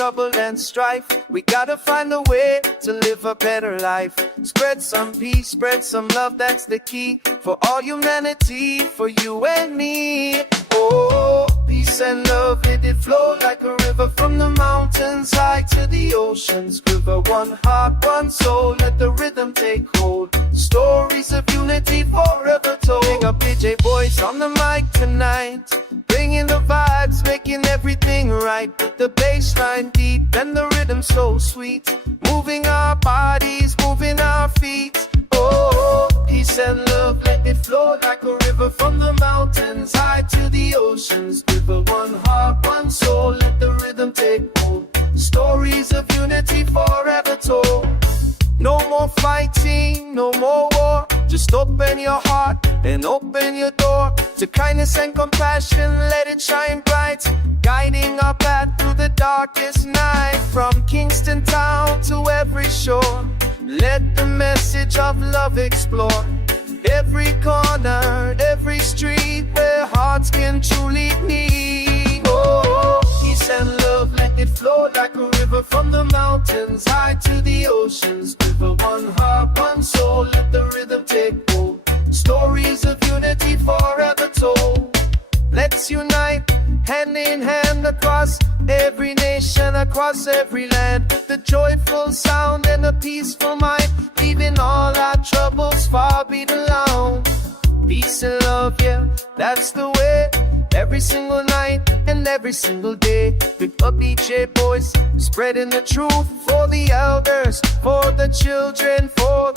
trouble and strife. We gotta find a way to live a better life. Spread some peace, spread some love, that's the key. For all humanity, for you and me. Oh, peace and love, let it flow like a river from the mountains high to the oceans. River, one heart, one soul, let the rhythm take hold. Stories of unity forever told. Big up DJ Boys on the mic tonight, bringing the vibes, making everything right. The bass line deep and the rhythm so sweet, moving our bodies, moving our feet. Oh, peace and love, let it flow like a river from the mountains high to the oceans. River, one heart, one soul, let the rhythm take hold. Stories of unity forever told. No more fighting, no more war. Just open your heart and open your door to kindness and compassion, let it shine bright, guiding our path through the darkest night. From Kingston town to every shore, let the message of love explore every corner, every street where hearts can truly meet. Oh, peace and love, let it flow like a river from the mountains high to the oceans. River, one heart, one soul, let the rhythm take hold. Stories of unity forever told. Let's unite, hand in hand, across every nation, across every land. The joyful sound and a peaceful mind, leaving all our troubles far below. Peace and love, yeah, that's the way. Every single night and every single day. Big up DJ Boys, spreading the truth for the elders, for the children, for